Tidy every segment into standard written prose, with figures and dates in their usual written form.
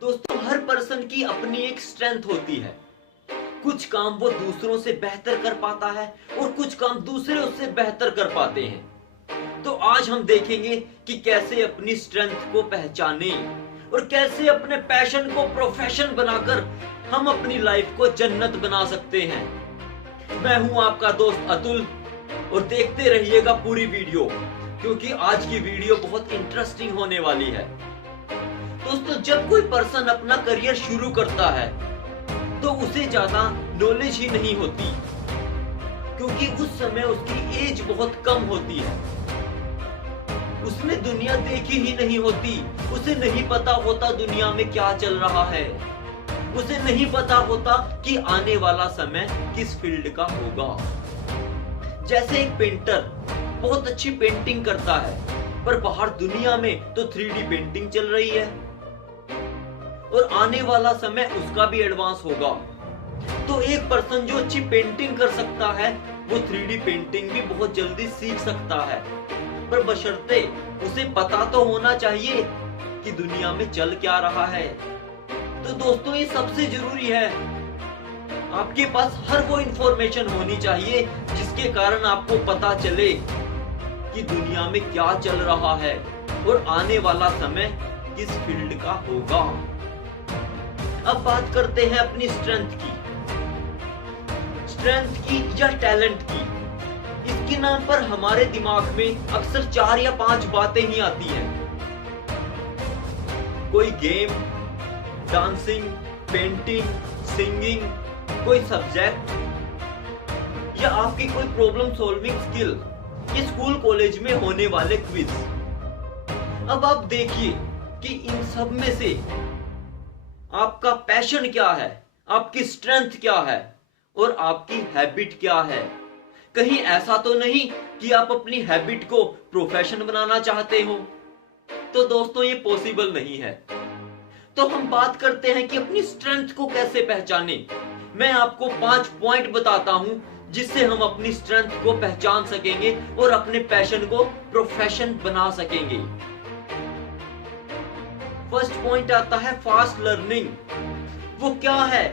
दोस्तों, हर पर्सन की अपनी एक स्ट्रेंथ होती है। कुछ काम वो दूसरों से बेहतर कर पाता है और कुछ काम दूसरे उससे बेहतर कर पाते हैं। तो आज हम देखेंगे कि कैसे अपनी स्ट्रेंथ को पहचाने और कैसे अपने पैशन को प्रोफेशन बनाकर हम अपनी लाइफ को जन्नत बना सकते हैं। मैं हूं आपका दोस्त अतुल और देखते रहिएगा पूरी वीडियो, क्योंकि आज की वीडियो बहुत इंटरेस्टिंग होने वाली है। दोस्तों, जब कोई पर्सन अपना करियर शुरू करता है तो उसे ज्यादा नॉलेज ही नहीं होती, क्योंकि उस समय उसकी एज बहुत कम होती है। उसने दुनिया देखी ही नहीं होती, उसे नहीं पता होता दुनिया में क्या चल रहा है, उसे नहीं पता होता कि आने वाला समय किस फील्ड का होगा। जैसे एक पेंटर बहुत अच्छी पेंटिंग करता है, पर बाहर दुनिया में तो 3D पेंटिंग चल रही है और आने वाला समय उसका भी एडवांस होगा। तो एक पर्सन जो अच्छी पेंटिंग कर सकता है वो 3D पेंटिंग भी बहुत जल्दी सीख सकता है, पर बशर्ते उसे पता तो होना चाहिए कि दुनिया में चल क्या रहा है। तो दोस्तों, ये सबसे जरूरी है। आपके पास हर वो इंफॉर्मेशन होनी चाहिए जिसके कारण आपको पता चले कि दुनिया में क्या चल रहा है और आने वाला समय किस फील्ड का होगा। अब बात करते हैं अपनी स्ट्रेंथ की या टैलेंट की। इसके नाम पर हमारे दिमाग में अक्सर 4 या 5 बातें ही आती हैं। कोई गेम, डांसिंग, पेंटिंग, सिंगिंग, कोई सब्जेक्ट या आपकी कोई प्रॉब्लम सॉल्विंग स्किल, ये स्कूल कॉलेज में होने वाले क्विज। अब आप देखिए कि इन सब में से आपका पैशन क्या है, आपकी स्ट्रेंथ क्या है और आपकी हैबिट क्या है। कहीं ऐसा तो नहीं कि आप अपनी हैबिट को प्रोफेशन बनाना चाहते हो। तो दोस्तों, ये पॉसिबल नहीं है। तो हम बात करते हैं कि अपनी स्ट्रेंथ को कैसे पहचाने। मैं आपको 5 पॉइंट बताता हूं जिससे हम अपनी स्ट्रेंथ को पहचान सकेंगे और अपने पैशन को प्रोफेशन बना सकेंगे। फर्स्ट पॉइंट आता है फास्ट लर्निंग। वो क्या है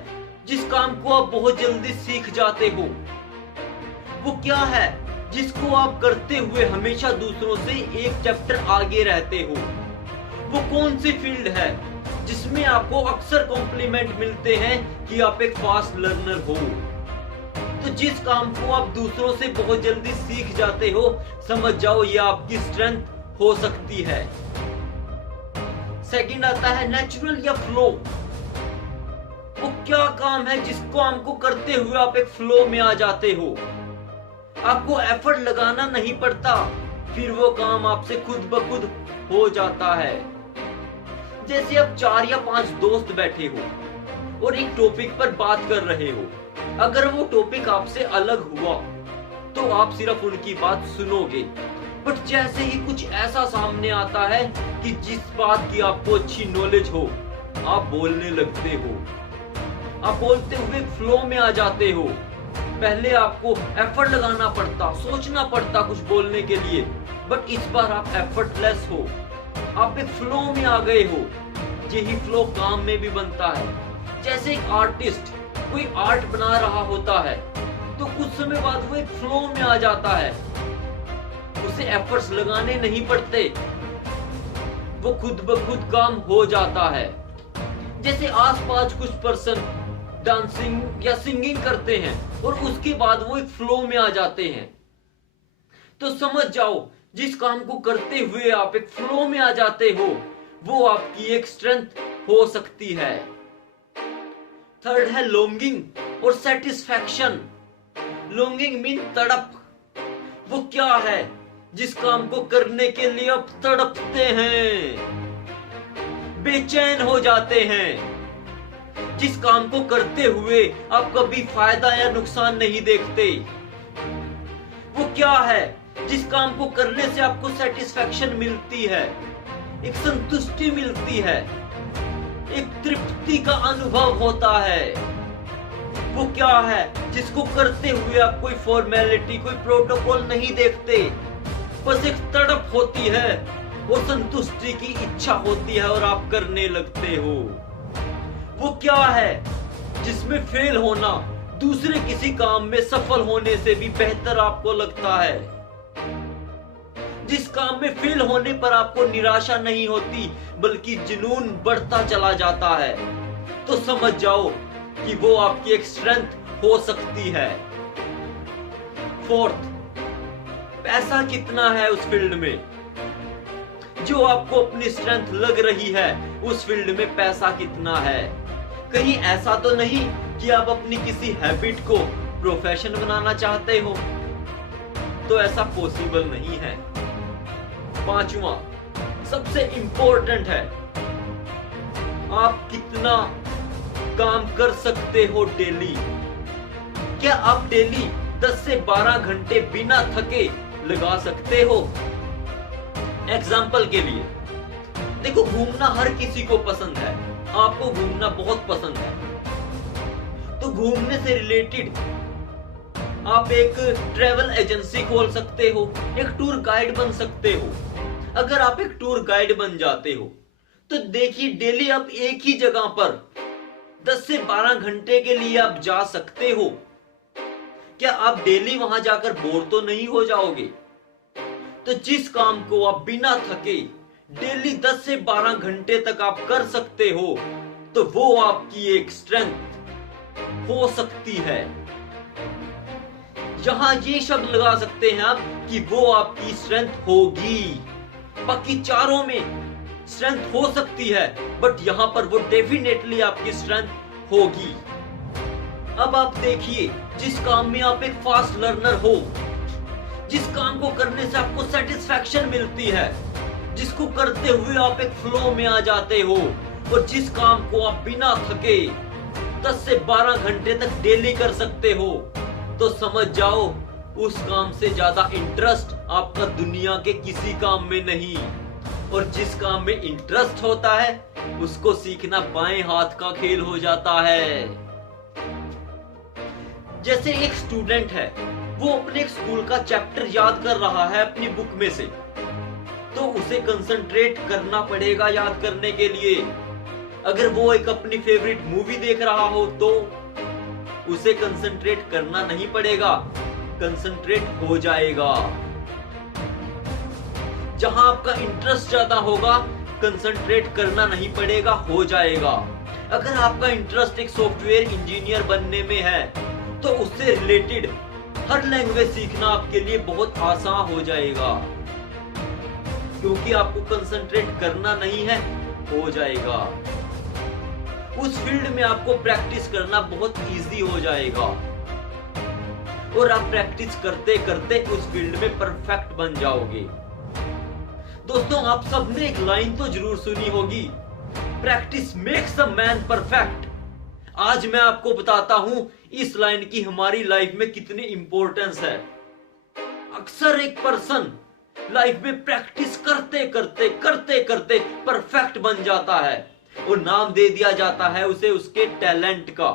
जिस काम को आप बहुत जल्दी सीख जाते हो? वो क्या है जिसको आप करते हुए हमेशा दूसरों से एक चैप्टर आगे रहते हो? वो कौन सी फील्ड है जिसमें आपको अक्सर कॉम्प्लीमेंट मिलते हैं कि आप एक फास्ट लर्नर हो? तो जिस काम को आप दूसरों से बहुत जल्दी सीख जाते हो, समझ जाओ ये आपकी स्ट्रेंथ हो सकती है। सेकंड आता है नेचुरल या फ्लो। वो क्या काम है जिस काम को करते हुए आप एक फ्लो में आ जाते हो? आपको एफर्ट लगाना नहीं पड़ता, फिर वो काम आपसे खुद ब खुद हो जाता है। जैसे आप 4 या 5 दोस्त बैठे हो और एक टॉपिक पर बात कर रहे हो। अगर वो टॉपिक आपसे अलग हुआ तो आप सिर्फ उनकी बात सुनोगे, बट जैसे ही कुछ ऐसा सामने आता है कि जिस बात की आपको अच्छी नॉलेज हो, आप बोलने लगते हो। आप बोलते हुए फ्लो में आ जाते हो। पहले आपको एफर्ट लगाना पड़ता, सोचना पड़ता कुछ बोलने के लिए, बट इस बार आप एफर्टलेस हो, आप एक फ्लो में आ गए हो। यही फ्लो काम में भी बनता है। जैसे एक आर्टिस्ट कोई आर्ट बना रहा होता है तो कुछ समय बाद वो एक फ्लो में आ जाता है, उसे एफर्ट्स लगाने नहीं पड़ते, वो खुद ब खुद काम हो जाता है। जैसे आसपास कुछ पर्सन डांसिंग या सिंगिंग करते हैं और उसके बाद वो एक फ्लो में आ जाते हैं। तो समझ जाओ, जिस काम को करते हुए आप एक फ्लो में आ जाते हो, वो आपकी एक स्ट्रेंथ हो सकती है। थर्ड है लॉन्गिंग और सेटिस्फैक्शन। लॉन्गिंग मीन तड़प। वो क्या है जिस काम को करने के लिए आप तड़पते हैं, बेचैन हो जाते हैं। जिस काम को करते हुए आप कभी फायदा या नुकसान नहीं देखते। वो क्या है जिस काम को करने से आपको सेटिस्फैक्शन मिलती है, एक संतुष्टि मिलती है, एक तृप्ति का अनुभव होता है। वो क्या है जिसको करते हुए आप कोई फॉर्मेलिटी, कोई प्रोटोकॉल नहीं देखते, बस एक तड़प होती है और संतुष्टि की इच्छा होती है और आप करने लगते हो। वो क्या है जिसमें फेल होना दूसरे किसी काम में सफल होने से भी बेहतर आपको लगता है? जिस काम में फेल होने पर आपको निराशा नहीं होती बल्कि जुनून बढ़ता चला जाता है, तो समझ जाओ कि वो आपकी एक स्ट्रेंथ हो सकती है। फोर्थ, पैसा कितना है उस फील्ड में? जो आपको अपनी स्ट्रेंथ लग रही है उस फील्ड में पैसा कितना है? कहीं ऐसा तो नहीं कि आप अपनी किसी हैबिट को प्रोफेशन बनाना चाहते हो? तो ऐसा पॉसिबल नहीं है। पांचवा, सबसे इंपॉर्टेंट है, आप कितना काम कर सकते हो डेली? क्या आप डेली 10 से 12 घंटे बिना थके लगा सकते हो? एग्जाम्पल के लिए देखो, घूमना हर किसी को पसंद है, आपको घूमना बहुत पसंद है, तो घूमने से रिलेटेड आप एक ट्रैवल एजेंसी खोल सकते हो, एक टूर गाइड बन सकते हो। अगर आप एक टूर गाइड बन जाते हो तो देखिए, डेली आप एक ही जगह पर 10 से 12 घंटे के लिए आप जा सकते हो। क्या आप डेली वहां जाकर बोर तो नहीं हो जाओगे? तो जिस काम को आप बिना थके डेली 10 से 12 घंटे तक आप कर सकते हो, तो वो आपकी एक स्ट्रेंथ हो सकती है। यहां ये शब्द लगा सकते हैं आप कि वो आपकी स्ट्रेंथ होगी। बाकी चारों में स्ट्रेंथ हो सकती है, बट यहां पर वो डेफिनेटली आपकी स्ट्रेंथ होगी। अब आप देखिए, जिस काम में आप एक फास्ट लर्नर हो, जिस काम को करने से आपको सेटिस्फैक्शन मिलती है, जिसको करते हुए आप एक फ्लो में आ जाते हो, और जिस काम को आप बिना थके 10 से 12 घंटे तक डेली कर सकते हो, तो समझ जाओ उस काम से ज्यादा इंटरेस्ट आपका दुनिया के किसी काम में नहीं। और जिस काम में इंटरेस्ट होता है उसको सीखना बाएं हाथ का खेल हो जाता है। जैसे एक स्टूडेंट है, वो अपने एक स्कूल का चैप्टर याद कर रहा है अपनी बुक में से, तो उसे कंसंट्रेट करना पड़ेगा याद करने के लिए। अगर वो एक अपनी फेवरेट मूवी देख रहा हो तो उसे कंसंट्रेट करना नहीं पड़ेगा, कंसंट्रेट हो जाएगा। जहां आपका इंटरेस्ट ज्यादा होगा, कंसंट्रेट करना नहीं पड़ेगा, हो जाएगा। अगर आपका इंटरेस्ट एक सॉफ्टवेयर इंजीनियर बनने में है, तो उससे रिलेटेड हर लैंग्वेज सीखना आपके लिए बहुत आसान हो जाएगा, क्योंकि आपको कंसंट्रेट करना नहीं है, हो जाएगा। उस फील्ड में आपको प्रैक्टिस करना बहुत इजी हो जाएगा, और आप प्रैक्टिस करते करते उस फील्ड में परफेक्ट बन जाओगे। दोस्तों, आप सबने एक लाइन तो जरूर सुनी होगी, practice makes a man perfect. आज मैं आपको बताता हूं इस लाइन की हमारी लाइफ में कितनी इंपॉर्टेंस है। अक्सर एक पर्सन लाइफ में प्रैक्टिस करते करते परफेक्ट बन जाता है, और नाम दे दिया जाता है उसे उसके टैलेंट का।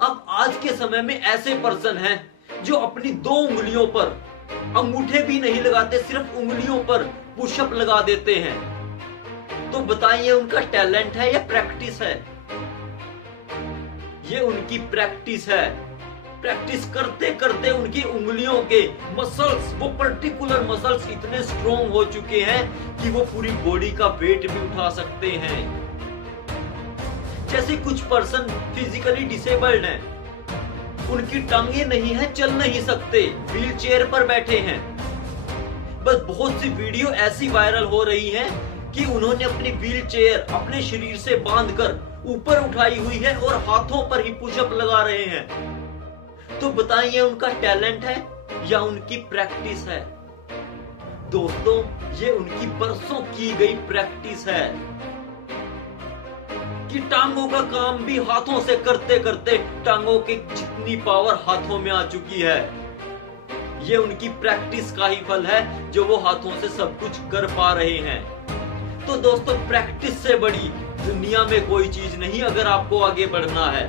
अब आज के समय में ऐसे पर्सन हैं जो अपनी 2 उंगलियों पर अंगूठे भी नहीं लगाते, सिर्फ उंगलियों पर पुशअप लगा देते हैं। तो बताइए, उनका टैलेंट है या प्रैक्टिस है? ये उनकी प्रैक्टिस है। प्रैक्टिस करते करते उनकी उंगलियों के मसल्स, वो पर्टिकुलर मसल्स इतने स्ट्रॉन्ग हो चुके हैं कि वो पूरी बॉडी का वेट भी उठा सकते हैं। जैसे कुछ पर्सन फिजिकली डिसेबल्ड हैं, उनकी टांगे नहीं है, चल नहीं सकते, व्हील चेयर पर बैठे हैं। बस बहुत सी वीडियो ऐसी वायरल हो रही हैं कि उन्होंने अपनी व्हील चेयर अपने शरीर से बांधकर ऊपर उठाई हुई है और हाथों पर ही पुशअप लगा रहे हैं। तो बताइए, उनका टैलेंट है या उनकी प्रैक्टिस है? दोस्तों, ये उनकी बरसों की गई प्रैक्टिस है कि टांगों का काम भी हाथों से करते करते टांगों की जितनी पावर हाथों में आ चुकी है। ये उनकी प्रैक्टिस का ही फल है जो वो हाथों से सब कुछ कर पा रहे हैं। तो दोस्तों, प्रैक्टिस से बड़ी दुनिया में कोई चीज नहीं अगर आपको आगे बढ़ना है।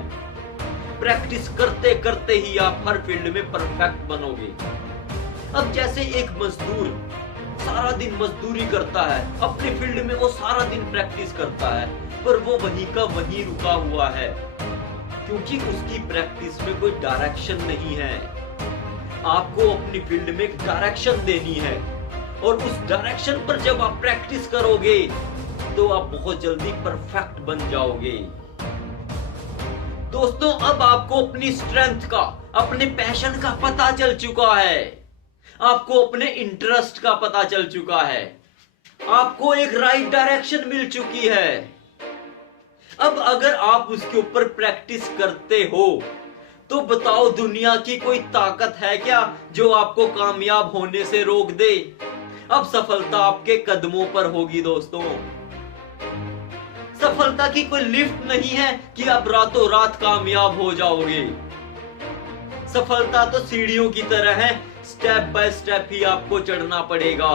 प्रैक्टिस करते करते ही आप हर फील्ड में परफेक्ट बनोगे। अब जैसे एक मजदूर सारा दिन मजदूरी करता है, अपने फील्ड में वो सारा दिन प्रैक्टिस करता है, पर वो वहीं का वहीं रुका हुआ है, क्योंकि उसकी प्रैक्टिस में कोई डायरेक्शन नहीं है। आपको अपनी फील्ड में एक डायरेक्शन देनी है, और उस डायरेक्शन पर जब आप प्रैक्टिस करोगे तो आप बहुत जल्दी परफेक्ट बन जाओगे। दोस्तों, अब आपको अपनी स्ट्रेंथ का, अपने पैशन का पता चल चुका है, आपको अपने इंटरेस्ट का पता चल चुका है, आपको एक राइट डायरेक्शन मिल चुकी है। अब अगर आप उसके ऊपर प्रैक्टिस करते हो तो बताओ, दुनिया की कोई ताकत है क्या जो आपको कामयाब होने से रोक दे? अब सफलता आपके कदमों पर होगी दोस्तों। सफलता की कोई लिफ्ट नहीं है कि आप रातों रात कामयाब हो जाओगे। सफलता तो सीढ़ियों की तरह है, स्टेप बाय स्टेप ही आपको चढ़ना पड़ेगा।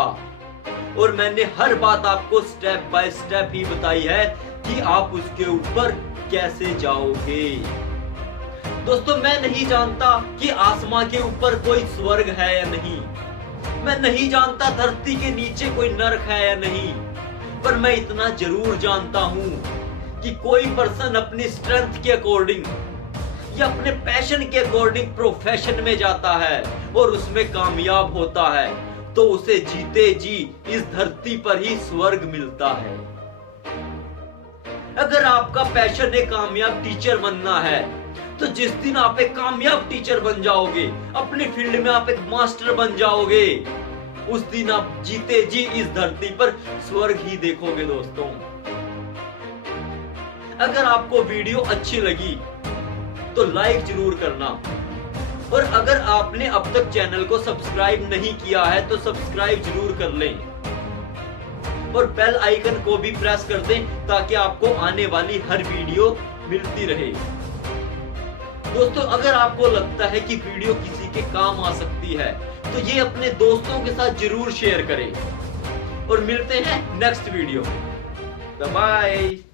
और मैंने हर बात आपको स्टेप बाय स्टेप ही बताई है कि आप उसके ऊपर कैसे जाओगे। दोस्तों, मैं नहीं जानता कि आसमां के ऊपर कोई स्वर्ग है या नहीं, मैं नहीं जानता धरती के नीचे कोई नरक है या नहीं, पर मैं इतना जरूर जानता हूं कि कोई पर्सन अपनी स्ट्रेंथ के अकॉर्डिंग या अपने पैशन के अकॉर्डिंग प्रोफेशन में जाता है और उसमें कामयाब होता है, तो उसे जीते जी इस धरती पर ही स्वर्ग मिलता है। अगर आपका पैशन एक कामयाब टीचर बनना है, तो जिस दिन आप एक कामयाब टीचर बन जाओगे, अपनी फील्ड में आप एक मास्टर बन जाओगे, उस दिन आप जीते जी इस धरती पर स्वर्ग ही देखोगे। दोस्तों, अगर आपको वीडियो अच्छी लगी तो लाइक जरूर करना, और अगर आपने अब तक चैनल को सब्सक्राइब नहीं किया है तो सब्सक्राइब जरूर कर लें, और बेल आइकन को भी प्रेस कर दें ताकि आपको आने वाली हर वीडियो मिलती रहे। दोस्तों, अगर आपको लगता है कि वीडियो किसी के काम आ सकती है तो ये अपने दोस्तों के साथ जरूर शेयर करें, और मिलते हैं नेक्स्ट वीडियो में। Bye bye.